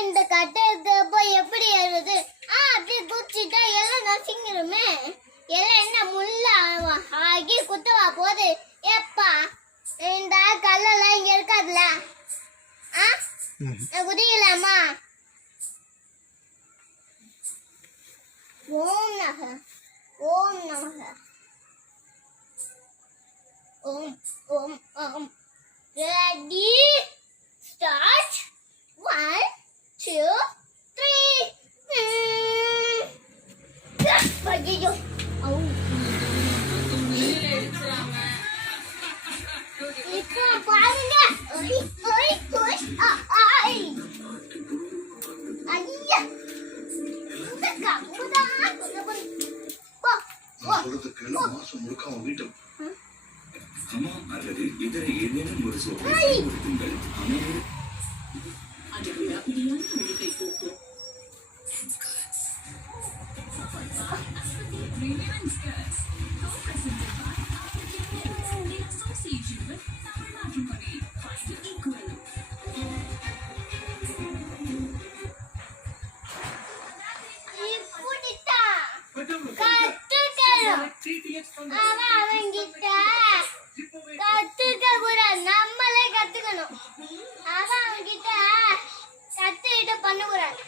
இந்த கட்டை போய் எப்படி ஏறுது? அப்படியே குச்சிட்டா எல்லாம் நசிங்கிருமே. எல்லாம் என்ன முள்ளா ஆகி குத்தவா போகுது? எப்பா இந்த கல்லெல்லாம் இங்க இருக்காதுல்ல? குதிக்கலாமா? ஓம் நமக ஓம் நமக ஓம் ஓம் ஓம். Ready start. 1 2 3. ஐயோ இப்போ பாருங்க. ஓய் ஓய் ஓய் ஐ ஐயா இந்த கம்புதா சொல்றதுக்கெல்லாம் மாசம் முழுக்க அவன் வீட்டில் அம்மா அல்லது இதர ஏதேனும் ஒரு சோதனை கொடுத்துங்கள். கத்துக்க கூட நம்மளே கத்துக்கணும். அவன் அவன்கிட்ட கத்துக்கிட்டு பண்ண கூடாது.